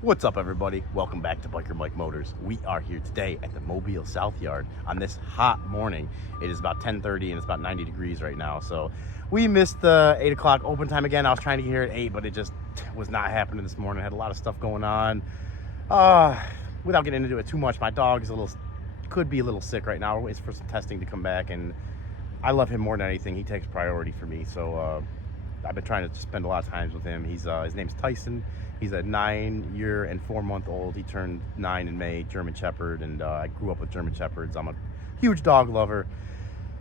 What's up, everybody? Welcome back to Biker Mike Motors. We are here today at the Mobile South Yard on this hot morning. It is about 10:30 and it's about 90 degrees right now. So we missed the 8 o'clock open time again. I was trying to get here at 8, but it just was not happening this morning. I had a lot of stuff going on. Without getting into it too much, my dog is could be a little sick right now. We're waiting for some testing to come back, and I love him more than anything. He takes priority for me. So I've been trying to spend a lot of times with him. His name's Tyson. He's a 9-year and 4-month-old. He turned 9 in May, German Shepherd, and I grew up with German Shepherds. I'm a huge dog lover,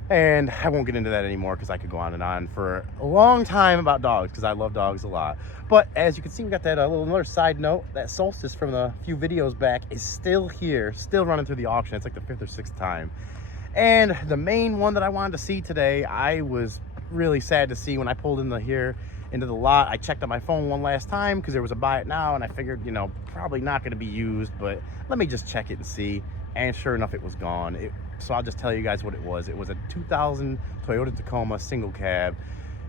and I won't get into that anymore because I could go on and on for a long time about dogs because I love dogs a lot. But as you can see, we got that another side note. That Solstice from the few videos back is still here, still running through the auction. It's like the 5th or 6th time. And the main one that I wanted to see today, I was really sad to see when I pulled into the lot. I checked on my phone one last time because there was a buy it now, and I figured, probably not going to be used, but let me just check it and see. And sure enough, it was gone. So I'll just tell you guys what it was. It was a 2000 Toyota Tacoma single cab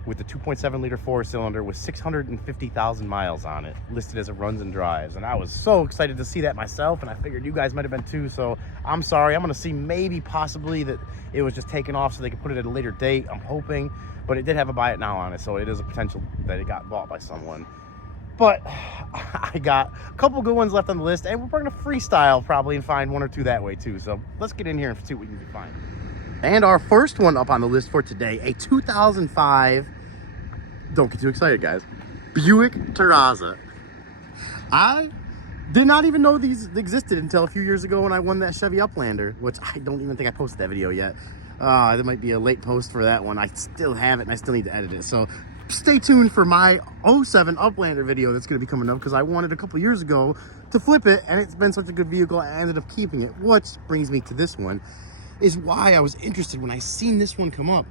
with a 2.7 liter 4-cylinder with 650,000 miles on it, listed as it runs and drives. And I was so excited to see that myself, and I figured you guys might have been too. So I'm sorry. I'm going to see maybe possibly that it was just taken off so they could put it at a later date. I'm hoping. But it did have a buy it now on it, so it is a potential that it got bought by someone. But I got a couple good ones left on the list, and we're going to freestyle probably and find one or two that way too. So let's get in here and see what we can find. And our first one up on the list for today, a 2005, don't get too excited guys, Buick Terraza. I did not even know these existed until a few years ago when I won that Chevy Uplander, which I don't even think I posted that video yet. There might be a late post for that one. I still have it and I still need to edit it. So stay tuned for my 07 Uplander video that's going to be coming up because I won it a couple years ago to flip it, and it's been such a good vehicle I ended up keeping it. Which brings me to this one, is why I was interested when I seen this one come up.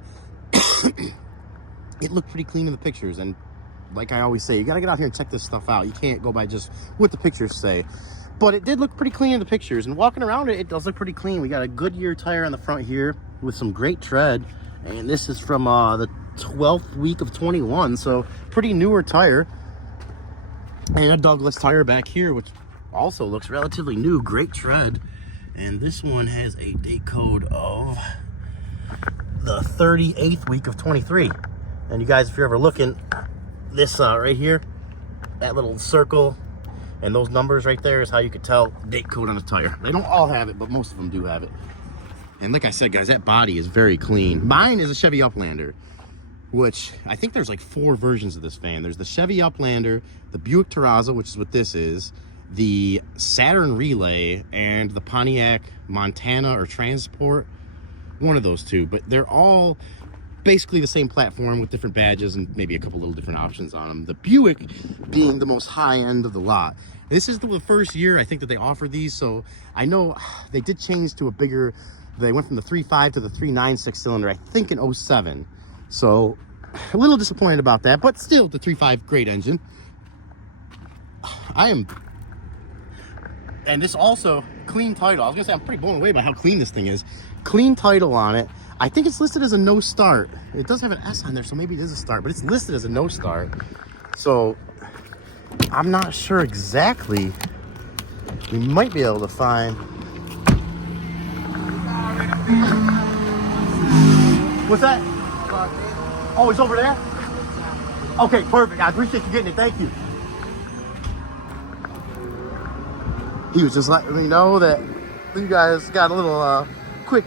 It looked pretty clean in the pictures, and like I always say, you got to get out here and check this stuff out. You can't go by just what the pictures say. But it did look pretty clean in the pictures, and walking around it, it does look pretty clean. We got a Goodyear tire on the front here with some great tread, and this is from the 12th week of 21, so pretty newer tire. And a Douglas tire back here, which also looks relatively new, great tread. And this one has a date code of the 38th week of 23. And you guys, if you're ever looking, this right here, that little circle and those numbers right there is how you could tell date code on a tire. They don't all have it, but most of them do have it. And like I said, guys, that body is very clean. Mine is a Chevy Uplander, which I think there's like 4 versions of this van. There's the Chevy Uplander, the Buick Terraza, which is what this is, the Saturn Relay, and the Pontiac Montana or Transport. One of those two, but they're all basically the same platform with different badges and maybe a couple little different options on them. The Buick being the most high end of the lot. This is the first year I think that they offered these, so I know they did change to a bigger. They went from the 3.5 to the 3.9 6-cylinder, I think in 07. So a little disappointed about that, but still the 3.5 great engine. And this also clean title. I was gonna say I'm pretty blown away by how clean this thing is. Clean title on it. I think it's listed as a no start. It does have an S on there, so maybe it is a start, but it's listed as a no start. So I'm not sure exactly. We might be able to find. What's that? Oh, it's over there? Okay, perfect. I appreciate you getting it. Thank you. He was just letting me know that you guys got a little quick.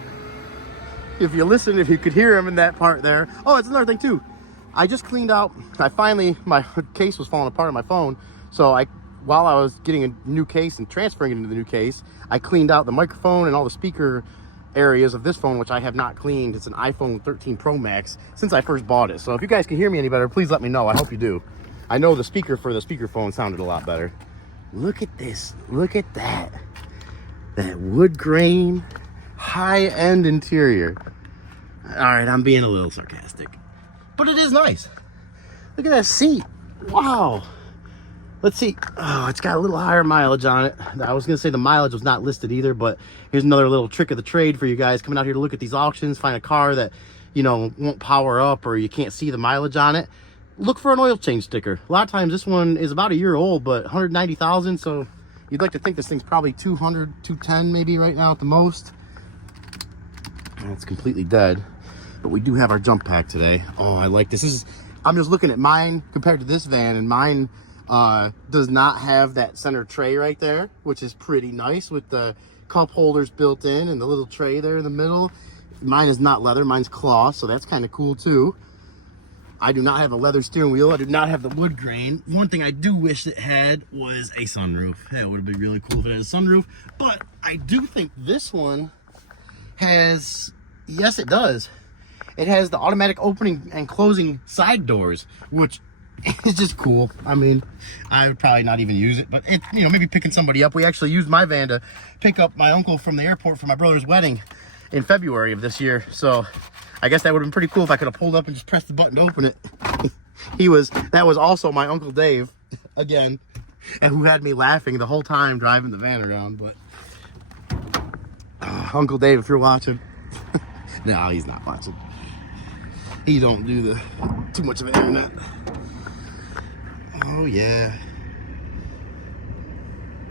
If you listen, if you could hear him in that part there. Oh, it's another thing too. I just cleaned out. My case was falling apart on my phone. So while I was getting a new case and transferring it into the new case, I cleaned out the microphone and all the speaker areas of this phone, which I have not cleaned. It's an iPhone 13 Pro Max since I first bought it. So if you guys can hear me any better, please let me know. I hope you do. I know the speaker for the speakerphone sounded a lot better. Look at this. Look at that. That wood grain, high-end interior. All right, I'm being a little sarcastic, but it is nice. Look at that seat. Wow. Let's see. Oh, it's got a little higher mileage on it. I was going to say the mileage was not listed either, but here's another little trick of the trade for you guys coming out here to look at these auctions, find a car that, won't power up or you can't see the mileage on it. look for an oil change sticker. A lot of times this one is about a year old, but 190,000, so you'd like to think this thing's probably 200, 210 maybe right now at the most. And it's completely dead. But we do have our jump pack today. Oh, I like this. I'm just looking at mine compared to this van, and mine does not have that center tray right there, which is pretty nice with the cup holders built in and the little tray there in the middle. Mine is not leather, mine's cloth, so that's kind of cool too. I do not have a leather steering wheel. I do not have the wood grain. One thing I do wish it had was a sunroof. That would have been really cool if it had a sunroof. But I do think this one has, yes it does. It has the automatic opening and closing side doors, which is just cool. I mean, I would probably not even use it, but it, you know, maybe picking somebody up. We actually used my van to pick up my uncle from the airport for my brother's wedding in February of this year. So I guess that would have been pretty cool if I could have pulled up and just pressed the button to open it. That was also my Uncle Dave, again, and who had me laughing the whole time driving the van around. But Uncle Dave, if you're watching. No, he's not watching. He don't do too much of the internet. Oh yeah.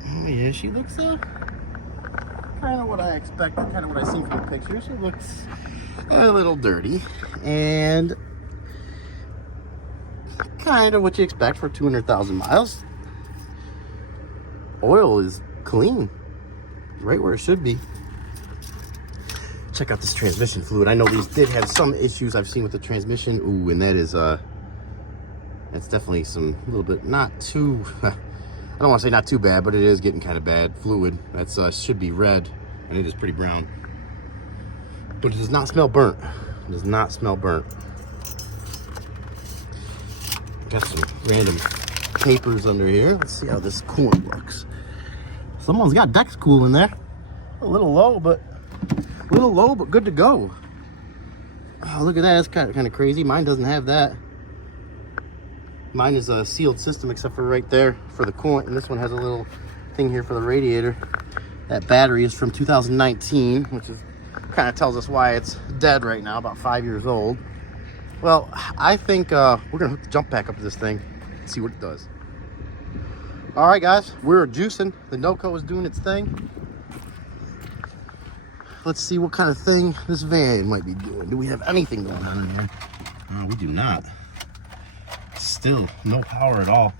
Oh yeah, she looks kind of what I expected, kind of what I seen from the picture. She looks a little dirty, and kind of what you expect for 200,000 miles. Oil is clean, right where it should be. Check out this transmission fluid. I know these did have some issues I've seen with the transmission. Ooh, and that is that's definitely some little bit not too I don't want to say not too bad, but it is getting kind of bad fluid. That's should be red, and it is pretty brown. But it does not smell burnt. It does not smell burnt. Got some random papers under here. Let's see how this coolant looks. Someone's got Dex Cool in there. A little low, but good to go. Oh, look at that. That's kind of crazy. Mine doesn't have that. Mine is a sealed system except for right there for the coolant, and this one has a little thing here for the radiator. That battery is from 2019, which is kind of tells us why it's dead right now, about 5 years old. Well, I think we're gonna hook the jump pack up to this thing and see what it does. All right, guys, we're juicing. The NOCO is doing its thing. Let's see what kind of thing this van might be doing. Do we have anything going on in here? No, we do not. Still no power at all.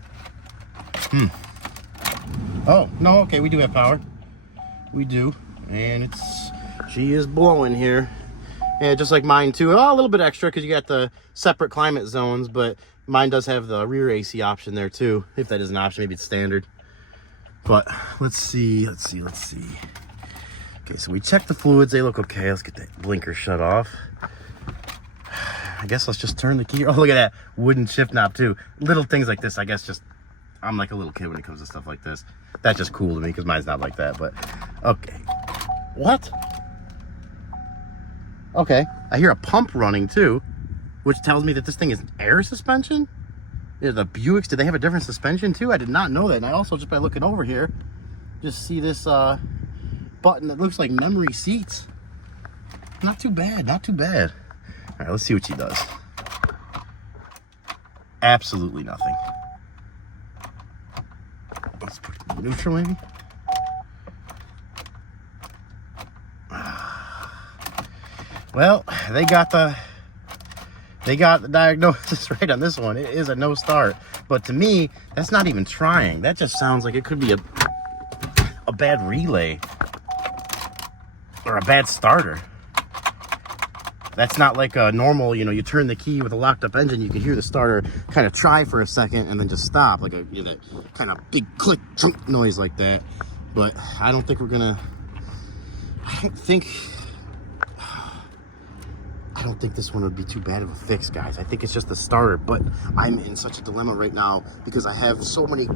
Oh, no, okay, we do have power. We do, and she is blowing here. Yeah, just like mine too. Oh, a little bit extra because you got the separate climate zones, but mine does have the rear AC option there too. If that is an option, maybe it's standard. But let's see. Okay, so we checked the fluids. They look okay. Let's get that blinker shut off. I guess let's just turn the key. Oh, look at that wooden shift knob too. Little things like this, I guess I'm like a little kid when it comes to stuff like this. That's just cool to me because mine's not like that, but okay. What? Okay, I hear a pump running too, which tells me that this thing is air suspension. Yeah, the Buicks, did they have a different suspension too? I did not know that. And I also, just by looking over here, just see this button that looks like memory seats. Not too bad, not too bad. All right, let's see what she does. Absolutely nothing. Let's put it in neutral maybe. Well, they got the diagnosis right on this one. It is a no start. But to me, that's not even trying. That just sounds like it could be a bad relay or a bad starter. That's not like a normal, you turn the key with a locked up engine, you can hear the starter kind of try for a second and then just stop, like that kind of big click chunk noise like that. But I don't think this one would be too bad of a fix, guys. I think it's just the starter, but I'm in such a dilemma right now because I have so many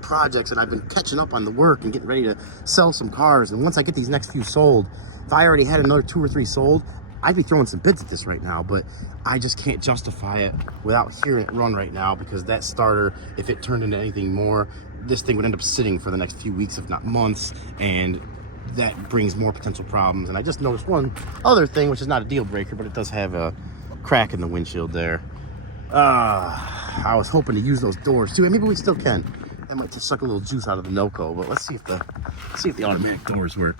projects and I've been catching up on the work and getting ready to sell some cars. And once I get these next few sold, if I already had another 2 or 3 sold, I'd be throwing some bids at this right now, but I just can't justify it without hearing it run right now, because that starter, if it turned into anything more, this thing would end up sitting for the next few weeks, if not months, and that brings more potential problems. And I just noticed one other thing, which is not a deal breaker, but it does have a crack in the windshield there. I was hoping to use those doors too, and maybe we still can. That might just suck a little juice out of the NOCO, but let's see if the automatic doors work.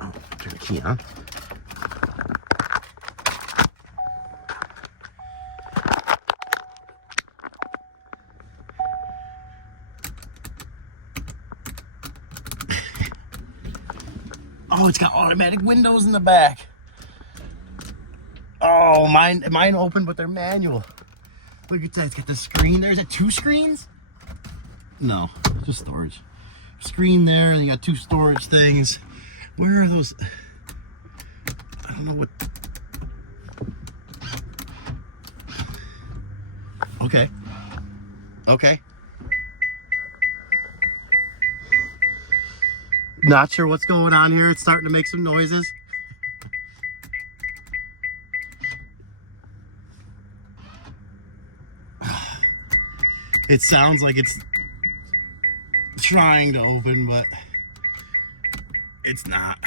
Oh, turn the key on. Oh, it's got automatic windows in the back. Oh, mine open, but they're manual. Look at that, it's got the screen there. Is that 2 screens? No, just storage. Screen there, and you got 2 storage things. Where are those? I don't know what. Okay. Okay. Not sure what's going on here. It's starting to make some noises. It sounds like it's trying to open, but it's not.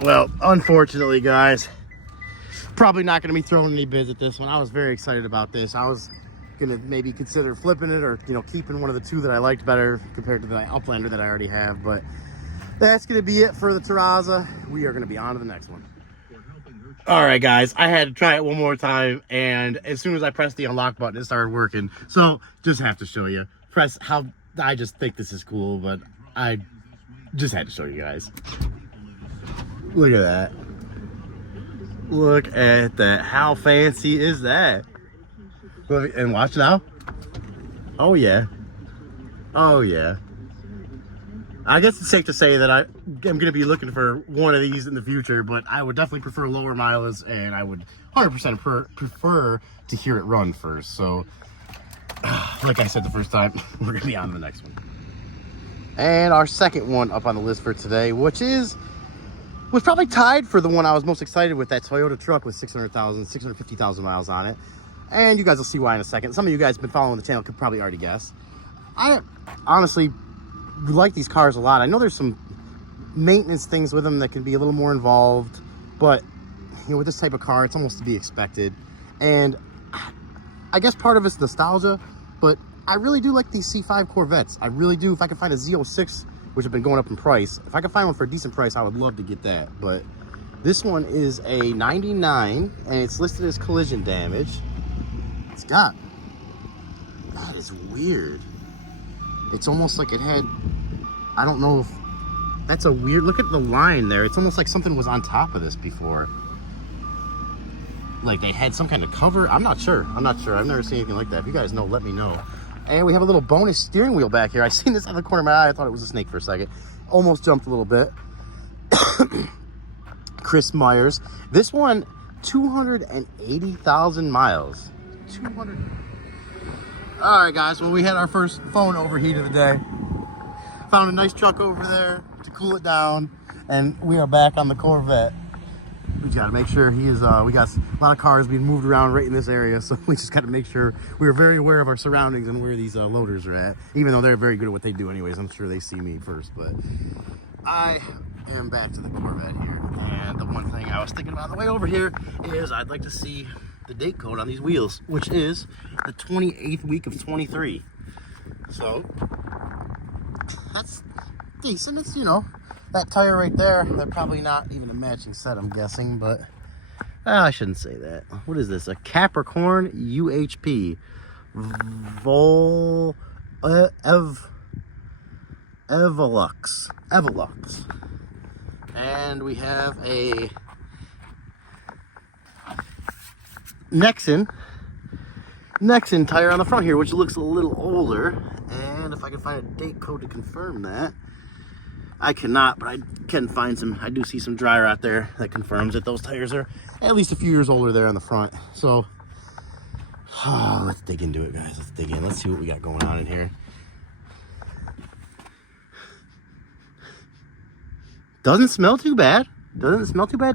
Well, unfortunately, guys, probably not going to be throwing any bids at this one. I was very excited about this. I was going to maybe consider flipping it, or keeping one of the 2 that I liked better compared to the Uplander that I already have. But that's going to be it for the Terraza. We are going to be on to the next one. All right, guys, I had to try it one more time, and as soon as I pressed the unlock button, it started working. So just have to show you. I just think this is cool, but I just had to show you guys. Look at that. Look at that. How fancy is that? And watch now. Oh, yeah. Oh, yeah. I guess it's safe to say that I'm going to be looking for one of these in the future, but I would definitely prefer lower mileage, and I would 100% prefer to hear it run first. So, like I said the first time, we're going to be on to the next one. And our second one up on the list for today, which was probably tied for the one I was most excited with, that Toyota truck with 650,000 miles on it. And you guys will see why in a second. Some of you guys have been following the channel could probably already guess. I honestly like these cars a lot. I know there's some maintenance things with them that can be a little more involved, but with this type of car, it's almost to be expected. And I guess part of it's nostalgia, but I really do like these C5 Corvettes. I really do. If I can find a Z06, which have been going up in price, if I can find one for a decent price, I would love to get that. But this one is a 99, and it's listed as collision damage. It's got, that is weird. It's almost like it had, I don't know if, that's a weird, look at the line there. It's almost like something was on top of this before. Like they had some kind of cover. I'm not sure. I've never seen anything like that. If you guys know, let me know. And we have a little bonus steering wheel back here. I seen this out of the corner of my eye. I thought it was a snake for a second. Almost jumped a little bit. Chris Myers. This one, 280,000 miles. 200. All right, guys. Well, we had our first phone overheat of the day. Found a nice truck over there to cool it down, and we are back on the Corvette. We just got to make sure he is. We got a lot of cars being moved around right in this area, so we just got to make sure we're very aware of our surroundings and where these loaders are at. Even though they're very good at what they do, anyways. I'm sure they see me first, but I am back to the Corvette here. And the one thing I was thinking about on the way over here is I'd like to see the date code on these wheels, which is the 28th week of 23. So that's decent. It's, that tire right there, they're probably not even a matching set, I'm guessing, but I shouldn't say that. What is this? A Capricorn UHP Evolux. And we have a Nexen tire on the front here, which looks a little older. And if I can find a date code to confirm that, I cannot, but I can find some. I do see some dry rot there that confirms that those tires are at least a few years older there on the front. So let's dig into it, guys. Let's dig in. Let's see what we got going on in here. Doesn't smell too bad.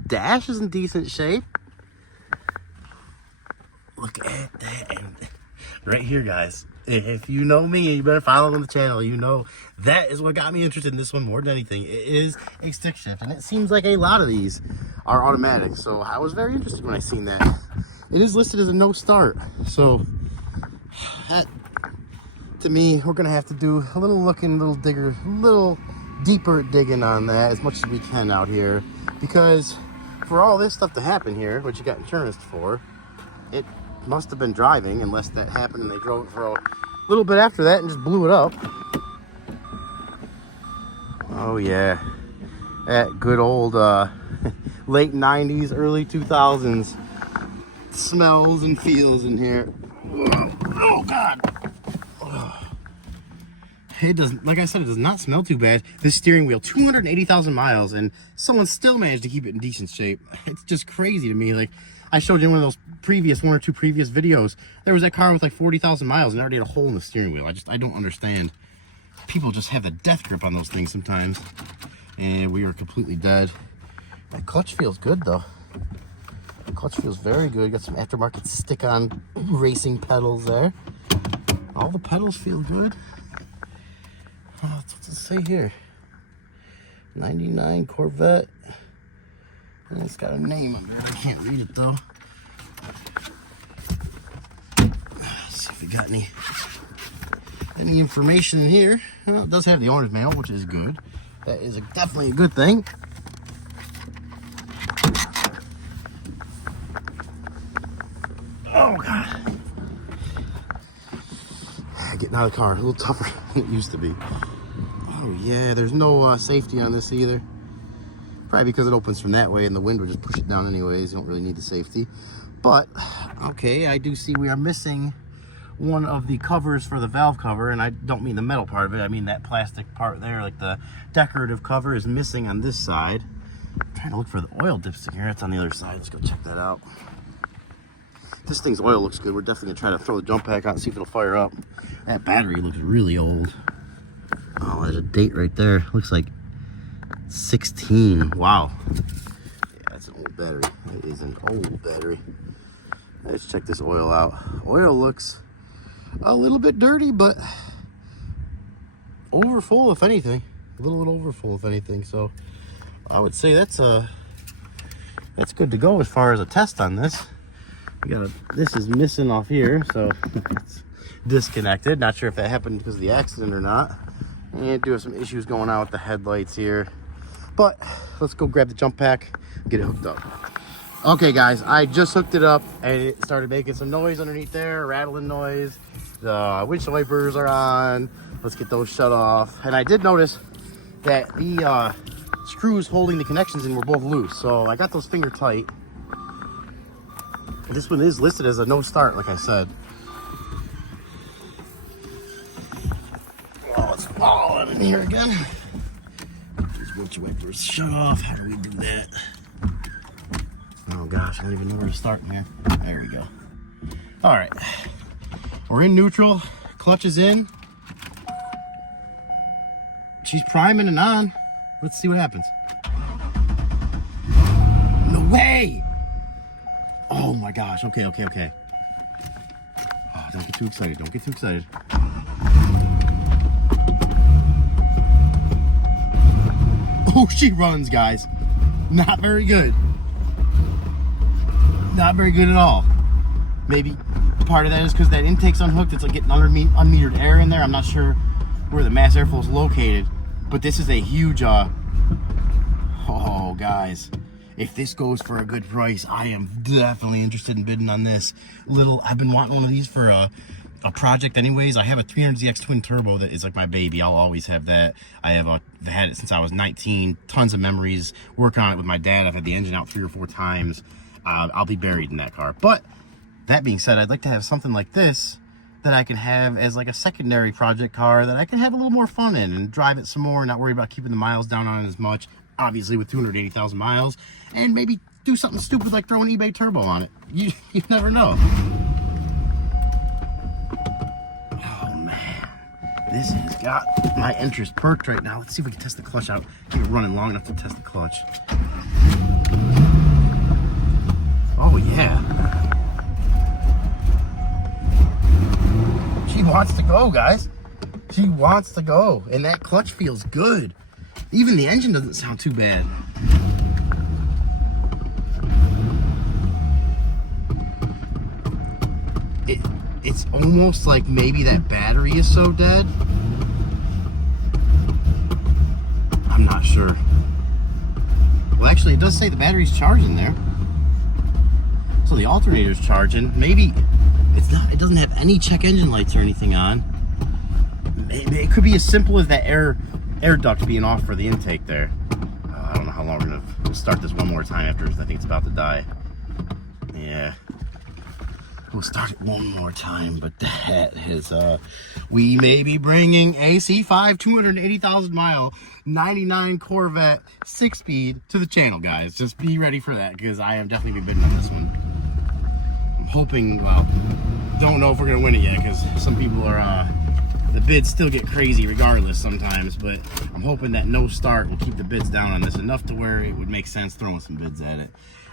Dash is in decent shape. Look at that. And right here, guys. If you know me and you've been following the channel, you know that is what got me interested in this one more than anything. It is a stick shift, and it seems like a lot of these are automatic. So I was very interested when I seen that. It is listed as a no start. So that, to me, we're gonna have to do a little looking, little deeper digging on that as much as we can out here, because for all this stuff to happen here, what you got insurance for, it must have been driving, unless that happened and they drove it for a little bit after that and just blew it up. Oh yeah, that good old late 90s, early 2000s smells and feels in here. Oh God. It doesn't, like I said, it does not smell too bad. This steering wheel, 280,000 miles, and someone still managed to keep it in decent shape. It's just crazy to me. Like, I showed you in one of those one or two previous videos, there was that car with like 40,000 miles and already had a hole in the steering wheel. I don't understand. People just have a death grip on those things sometimes. And we are completely dead. My clutch feels good though. The clutch feels very good. Got some aftermarket stick-on racing pedals there. All the pedals feel good. Oh, what's it say here? 99 Corvette. And it's got a name on there. I can't read it though. Let's see if we got any information in here. Well, it does have the owner's manual, which is good. That is definitely a good thing. Oh God. Getting out of the car, a little tougher than it used to be. Oh yeah, there's no safety on this either. Probably because it opens from that way and the wind would just push it down anyways. You don't really need the safety. But, okay, I do see we are missing one of the covers for the valve cover, and I don't mean the metal part of it, I mean that plastic part there, like the decorative cover is missing on this side. I'm trying to look for the oil dipstick here. It's on the other side. Let's go check that out. This thing's oil looks good. We're definitely gonna try to throw the jump pack out and see if it'll fire up. That battery looks really old. Oh, there's a date right there. Looks like 16. Wow. Yeah, that's an old battery. It is an old battery. Let's check this oil out. Oil looks a little bit dirty, but over full if anything. A little bit over full if anything. So I would say that's good to go as far as a test on this. This is missing off here, so it's disconnected. Not sure if that happened because of the accident or not. And do have some issues going on with the headlights here. But let's go grab the jump pack, get it hooked up. Okay guys, I just hooked it up and it started making some noise underneath there, rattling noise. The windshield wipers are on. Let's get those shut off. And I did notice that the screws holding the connections in were both loose. So I got those finger tight. This one is listed as a no start, like I said. Oh, let's follow it in here again. These windshield wipers shut off. How do we do that? Oh gosh, I don't even know where to start in here. There we go. All right, we're in neutral. Clutch is in. She's priming and on. Let's see what happens. No way! Oh my gosh, okay. Oh, don't get too excited, don't get too excited. Oh, she runs, guys. Not very good. Not very good at all. Maybe part of that is because that intake's unhooked. It's like getting unmetered air in there. I'm not sure where the mass airflow is located, but this is a huge, oh guys. If this goes for a good price, I am definitely interested in bidding on this. I've been wanting one of these for a project anyways. I have a 300ZX twin turbo that is like my baby. I'll always have that. I've had it since I was 19. Tons of memories. Working on it with my dad. I've had the engine out 3 or 4 times. I'll be buried in that car. But that being said, I'd like to have something like this that I can have as like a secondary project car that I can have a little more fun in and drive it some more, not worry about keeping the miles down on it as much. Obviously with 280,000 miles, and maybe do something stupid like throw an eBay turbo on it. You never know. Oh man, this has got my interest perked right now. Let's see if we can test the clutch out. Keep it running long enough to test the clutch. Oh yeah. She wants to go, guys. She wants to go, and that clutch feels good. Even the engine doesn't sound too bad. It's almost like maybe that battery is so dead. I'm not sure. Well, actually, it does say the battery's charging there. So the alternator's charging. Maybe it's not. It doesn't have any check engine lights or anything on. Maybe it could be as simple as that air duct being off for the intake there. I don't know how long we're gonna start this one more time after I think it's about to die. Yeah. We'll start it one more time, but that is, we may be bringing a C5 280,000 mile 99 Corvette 6-speed to the channel, guys. Just be ready for that, because I am definitely bidding on this one. I'm hoping, well, don't know if we're going to win it yet, because some people are, the bids still get crazy regardless sometimes, but I'm hoping that no start will keep the bids down on this enough to where it would make sense throwing some bids at it.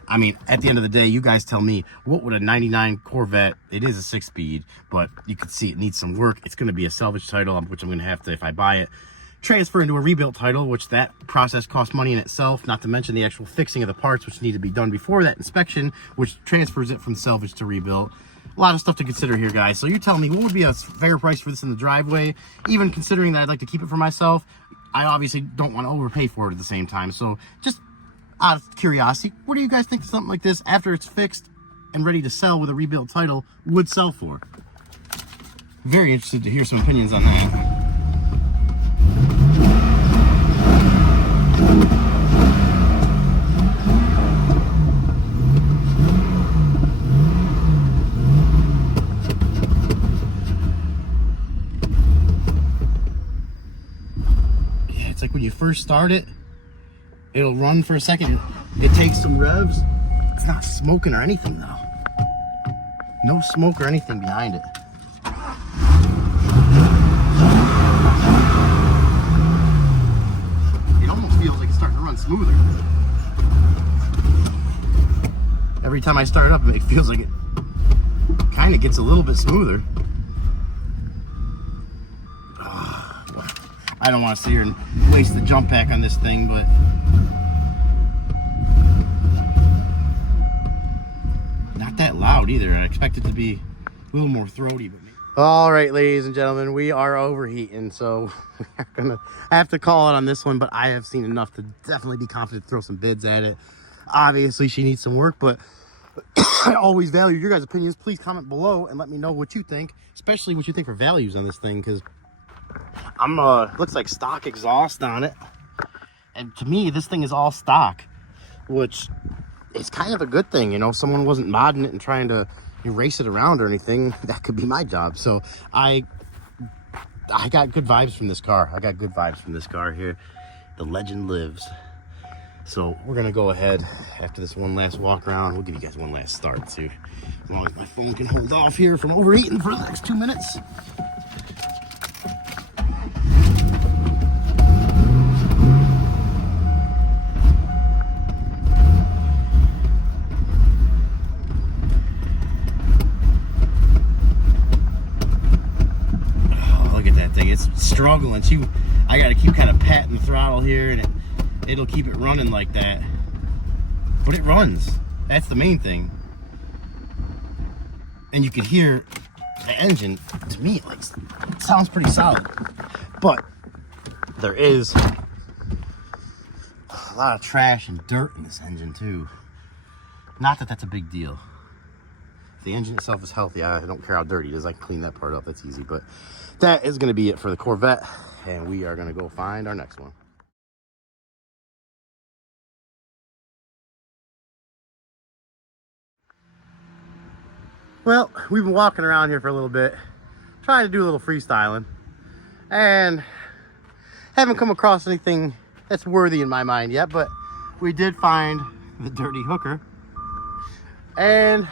I mean, at the end of the day, you guys tell me, what would a 99 Corvette, it is a 6-speed, but you can see it needs some work. It's going to be a salvage title, which I'm going to have to, if I buy it, transfer into a rebuilt title, which that process costs money in itself, not to mention the actual fixing of the parts, which need to be done before that inspection, which transfers it from salvage to rebuilt. A lot of stuff to consider here, guys. So you tell me, what would be a fair price for this in the driveway? Even considering that I'd like to keep it for myself, I obviously don't want to overpay for it at the same time. So just out of curiosity, what do you guys think something like this, after it's fixed and ready to sell with a rebuilt title, would sell for? Very interested to hear some opinions on that. Yeah, it's like when you first start it, it'll run for a second. It takes some revs. It's not smoking or anything though. No smoke or anything behind it. It almost feels like it's starting to run smoother. Every time I start it up, it feels like it kind of gets a little bit smoother. I don't want to sit here and waste the jump pack on this thing, but not that loud either. I expect it to be a little more throaty. All right, ladies and gentlemen, we are overheating, so we are gonna have to call it on this one, but I have seen enough to definitely be confident to throw some bids at it. Obviously, she needs some work, but I always value your guys' opinions. Please comment below and let me know what you think, especially what you think for values on this thing, because I'm looks like stock exhaust on it, and to me this thing is all stock, which is kind of a good thing. You know, if someone wasn't modding it and trying to erase it around or anything, that could be my job. So I got good vibes from this car. I got good vibes from this car here. The legend lives. So we're gonna go ahead after this one last walk around. We'll give you guys one last start too, as long as my phone can hold off here from overheating for the next 2 minutes. It's struggling too. I got to keep kind of patting the throttle here, and it'll keep it running like that. But it runs. That's the main thing. And you can hear the engine. To me, it sounds pretty solid. But there is a lot of trash and dirt in this engine too. Not that that's a big deal. If the engine itself is healthy, I don't care how dirty it is. I can clean that part up. That's easy. But that is going to be it for the Corvette, and we are going to go find our next one. Well, we've been walking around here for a little bit, trying to do a little freestyling, and haven't come across anything that's worthy in my mind yet, but we did find the dirty hooker, and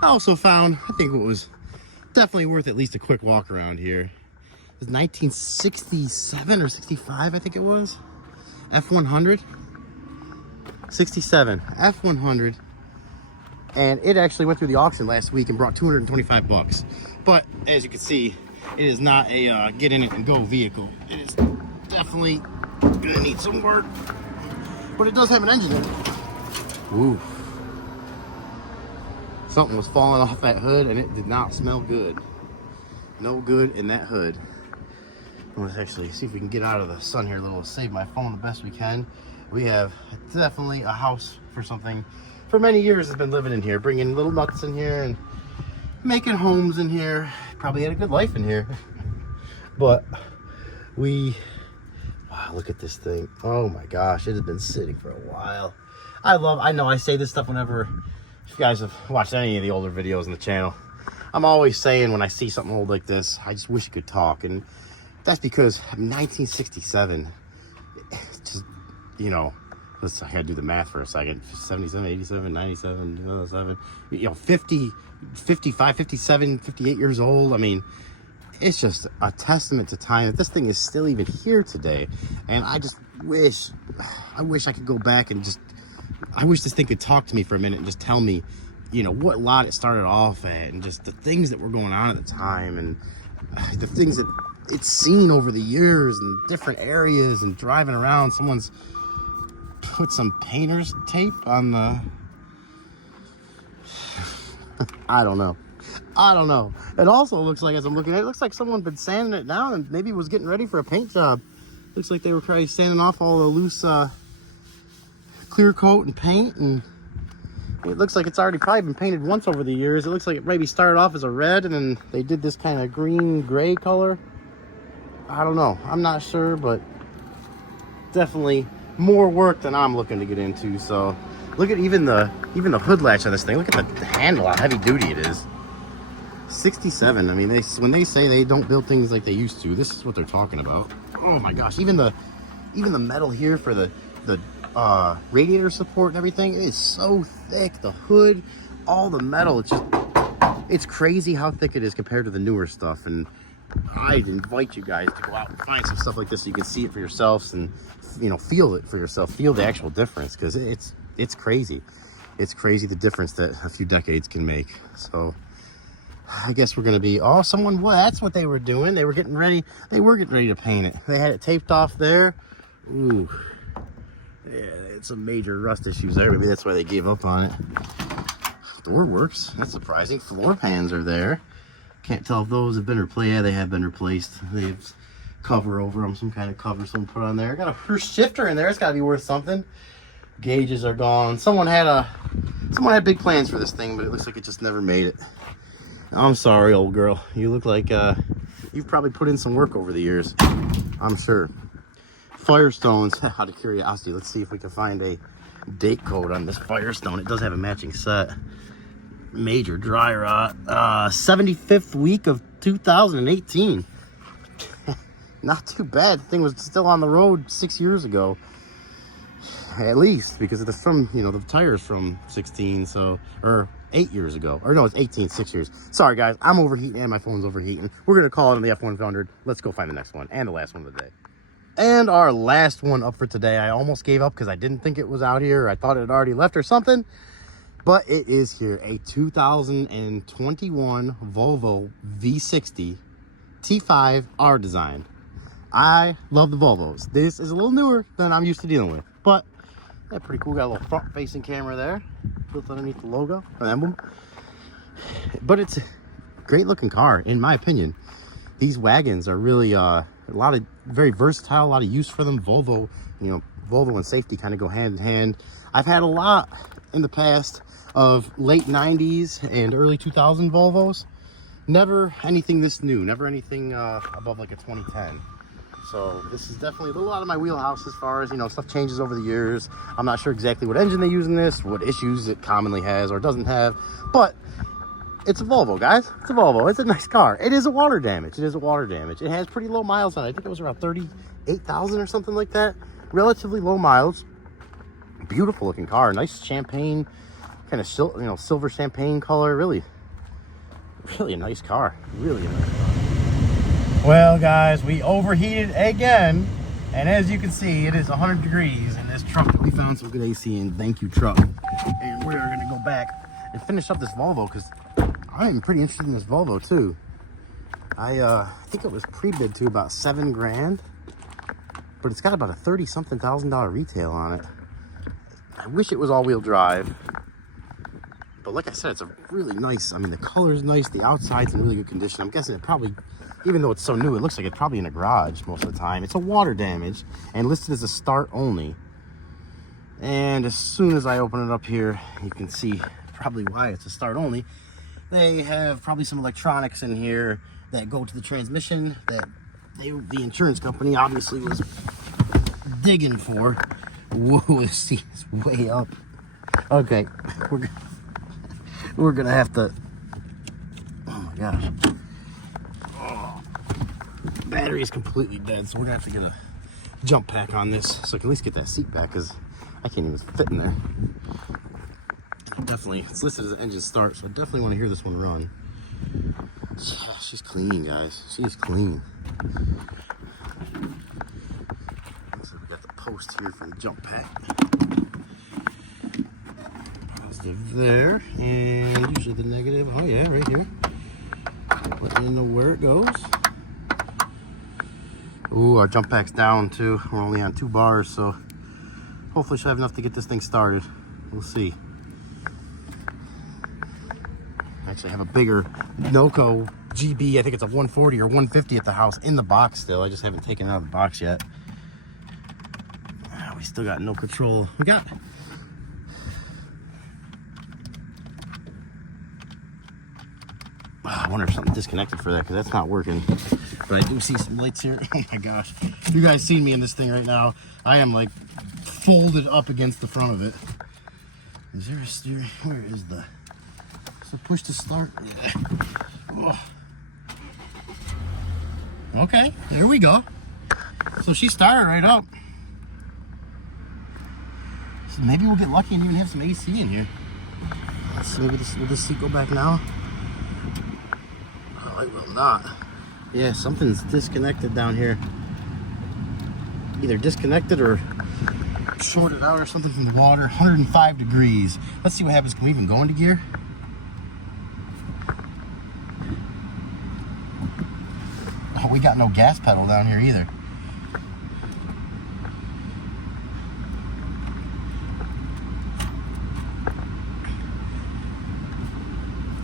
I also found, I think, what was definitely worth at least a quick walk around here. It was 1967 or 65, I think it was. F100. 67 F100, and it actually went through the auction last week and brought 225 bucks. But as you can see, it is not a get in it and go vehicle. It is definitely gonna need some work, but it does have an engine in it. Ooh. Something was falling off that hood, and it did not smell good. No good in that hood. Let's actually see if we can get out of the sun here a little, save my phone the best we can. We have definitely a house for something. For many years has been living in here, bringing little nuts in here and making homes in here. Probably had a good life in here. But wow, look at this thing. Oh my gosh, it has been sitting for a while. I know I say this stuff whenever, if you guys have watched any of the older videos on the channel, I'm always saying when I see something old like this, I just wish it could talk. And that's because 1967, just, you know, I gotta do the math for a second. 77, 87, 97, 2007, you know, 50, 55, 57, 58 years old. I mean, it's just a testament to time that this thing is still even here today. And I just wish I could go back and just, I wish this thing could talk to me for a minute and just tell me, you know, what lot it started off at and just the things that were going on at the time and the things that it's seen over the years and different areas and driving around. Someone's put some painter's tape on the, I don't know. It also looks like, as I'm looking at it, it looks like someone been sanding it down and maybe was getting ready for a paint job. Looks like they were probably sanding off all the loose clear coat and paint, and it looks like it's already probably been painted once over the years. It looks like it maybe started off as a red and then they did this kind of green gray color. I don't know, I'm not sure, but definitely more work than I'm looking to get into. So look at even the hood latch on this thing. Look at the handle, how heavy duty it is. 67. I mean, when they say they don't build things like they used to, this is what they're talking about. Oh my gosh, even the metal here for the radiator support and everything, it is so thick. The hood, all the metal, it's crazy how thick it is compared to the newer stuff. And I'd invite you guys to go out and find some stuff like this so you can see it for yourselves and, you know, feel it for yourself, feel the actual difference, because it's crazy. It's crazy the difference that a few decades can make. So I guess we're gonna be, oh, that's what they were doing. They were getting ready to paint it. They had it taped off there. Ooh, yeah, it's some major rust issues there. Maybe that's why they gave up on it. Door works, that's surprising. Floor pans are there. Can't tell if those have been replaced. Yeah, they have been replaced. They have cover over them, some kind of cover someone put on there. Got a Hurst shifter in there. It's got to be worth something. Gauges are gone. Someone had big plans for this thing, but it looks like it just never made it. I'm sorry, old girl. You look like you've probably put in some work over the years, I'm sure. Firestones, out of curiosity, let's see if we can find a date code on this Firestone. It does have a matching set. Major dry rot, 75th week of 2018. Not too bad. The thing was still on the road 6 years ago, at least, because of the tires from 16, so, or 8 years ago, or no, it's 18, 6 years. Sorry guys, I'm overheating and my phone's overheating. We're gonna call it on the F100. Let's go find the next one and the last one of the day. And our last one up for today. I almost gave up because I didn't think it was out here. I thought it had already left or something. But it is here, a 2021 Volvo V60 T5 R design. I love the Volvos. This is a little newer than I'm used to dealing with, but yeah, pretty cool. Got a little front-facing camera there, built underneath the logo, an emblem. But it's a great-looking car, in my opinion. These wagons are really very versatile, a lot of use for them. Volvo and safety kind of go hand in hand. I've had a lot in the past of late 90s and early 2000 Volvos. Never anything this new, never anything above like a 2010. So this is definitely a little out of my wheelhouse as far as, stuff changes over the years. I'm not sure exactly what engine they use in this, what issues it commonly has or doesn't have, but it's a Volvo, guys. It's a Volvo. It's a nice car. It is a water damage. It has pretty low miles on it. I think it was around 38,000 or something like that. Relatively low miles. Beautiful looking car. Nice champagne, kind of silver champagne color. Really a nice car. Really a nice car. Well, guys, we overheated again, and as you can see, it is 100 degrees in this truck that we found some good AC in. Thank you, truck. And we are going to go back and finish up this Volvo because I'm pretty interested in this Volvo too. I think it was pre-bid to about $7,000, but it's got about a $30-something thousand retail on it. I wish it was all-wheel drive, But like I said, it's a really nice, I mean, the color's nice, the outside's in really good condition. I'm guessing it probably, even though it's so new, it looks like it's probably in a garage most of the time. It's a water damage and listed as a start only. And as soon as I open it up here, you can see probably why it's a start only. They have probably some electronics in here that go to the transmission that the insurance company obviously was digging for. Whoa, this seat is way up. Okay, we're gonna have to. Oh my gosh, battery is completely dead, so we're gonna have to get a jump pack on this so I can at least get that seat back, because I can't even fit in there. Definitely, it's listed as an engine start, so I definitely want to hear this one run. She's clean, guys. She's clean. So we got the post here for the jump pack. Positive there, and usually the negative. Oh yeah, right here. Letting you know where it goes. Ooh, our jump pack's down too. We're only on 2 bars, so hopefully she'll have enough to get this thing started. We'll see. Actually, I have a bigger Noco GB. I think it's a 140 or 150 at the house in the box still. I just haven't taken it out of the box yet. We still got no control. We got... I wonder if something disconnected for that, because that's not working. But I do see some lights here. Oh my gosh. You guys see me in this thing right now. I am like folded up against the front of it. Is there a steering? Where is the... So push to start. Yeah. Oh. Okay, there we go. So she started right up. So maybe we'll get lucky and even have some AC in here. Let's see, will this seat go back now? Oh, it will not. Yeah, something's disconnected down here. Either disconnected or shorted out or something from the water. 105 degrees. Let's see what happens. Can we even go into gear? Oh, we got no gas pedal down here either.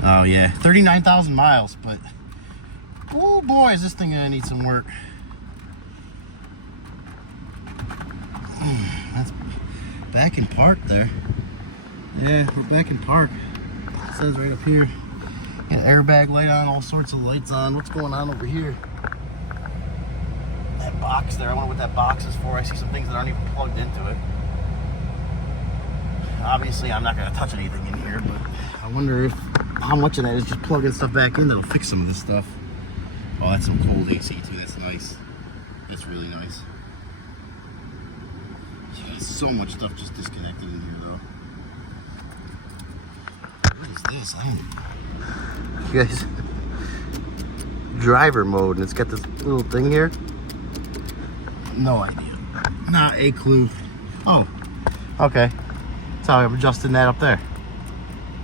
Oh yeah, 39,000 miles, but oh boy, is this thing gonna need some work. That's back in park there. Yeah, we're back in park. It says right up here. Got airbag light on, all sorts of lights on. What's going on over here? That box there, I wonder what that box is for. I see some things that aren't even plugged into it. Obviously, I'm not gonna touch anything in here, but I wonder if how much of that is just plugging stuff back in that'll fix some of this stuff. Oh, that's some cold AC too. That's nice. That's really nice. Yeah, so much stuff just disconnected in here, though. What is this? You guys, driver mode, and it's got this little thing here. No idea. Not a clue. Oh, okay. So I'm adjusting that up there.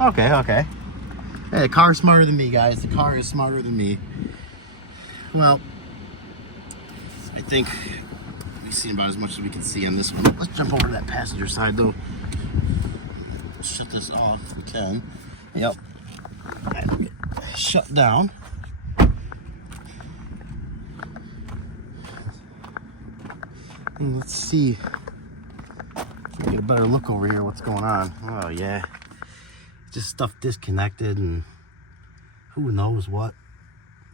Okay, okay. Hey, the car's smarter than me, guys. The car is smarter than me. Well, I think we've seen about as much as we can see on this one. Let's jump over to that passenger side, though. Shut this off if we can. Yep. Shut down. And let's see. Get a better look over here. What's going on? Oh yeah. Just stuff disconnected and who knows what.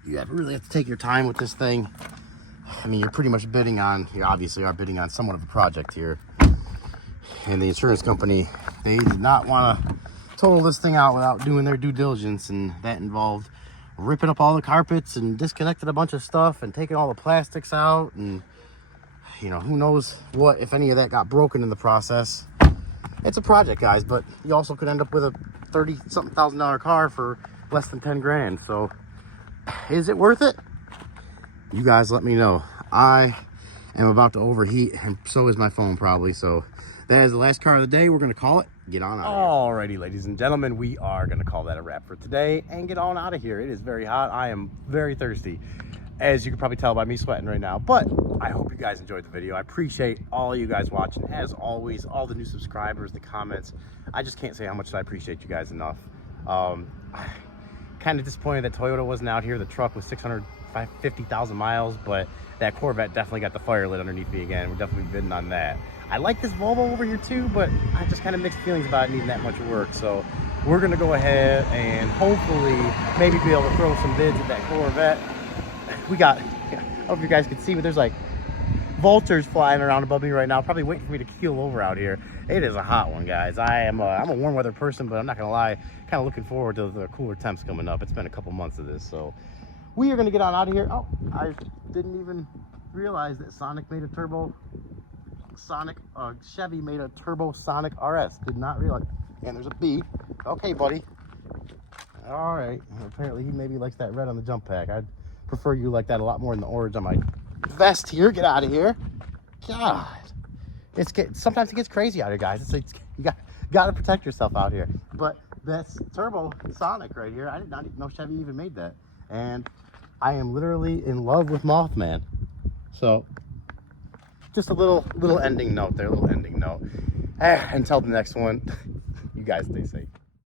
You really have to take your time with this thing. I mean, you're pretty much bidding on, you obviously are bidding on somewhat of a project here. And the insurance company, they did not want to total this thing out without doing their due diligence, and that involved ripping up all the carpets and disconnecting a bunch of stuff and taking all the plastics out, and you know, who knows what, if any of that got broken in the process. It's a project, guys, but you also could end up with a $30-something thousand car for less than 10 grand. So is it worth it? You guys let me know. I am about to overheat, and so is my phone probably. So that is the last car of the day. We're going to call it. Get on out of here. Alrighty, ladies and gentlemen, we are going to call that a wrap for today and get on out of here. It is very hot. I am very thirsty. as you can probably tell by me sweating right now. But I hope you guys enjoyed the video. I appreciate all you guys watching. As always, all the new subscribers, the comments. I just can't say how much I appreciate you guys enough. Kind of disappointed that Toyota wasn't out here. The truck was 650,000 miles, but that Corvette definitely got the fire lit underneath me again. We're definitely bidding on that. I like this Volvo over here too, but I just kind of mixed feelings about it needing that much work. So we're gonna go ahead and hopefully maybe be able to throw some bids at that Corvette. We got, I don't know if you guys can see, but there's like vultures flying around above me right now, probably waiting for me to keel over out here. It is a hot one, guys. I'm a warm weather person, but I'm not gonna lie, kind of looking forward to the cooler temps coming up. It's been a couple months of this, so we are gonna get on out of here. Oh, I didn't even realize that Chevy made a turbo Sonic RS. Did not realize. And there's a B. Okay, buddy. All right. Apparently he maybe likes that red on the jump pack. I'd prefer you like that a lot more than the orange on my vest here. Get out of here. God. Sometimes it gets crazy out here, guys. It's you got to protect yourself out here. But that's turbo Sonic right here. I did not even know Chevy even made that. And I am literally in love with Mothman. So just a little ending note there, until the next one. You guys stay safe.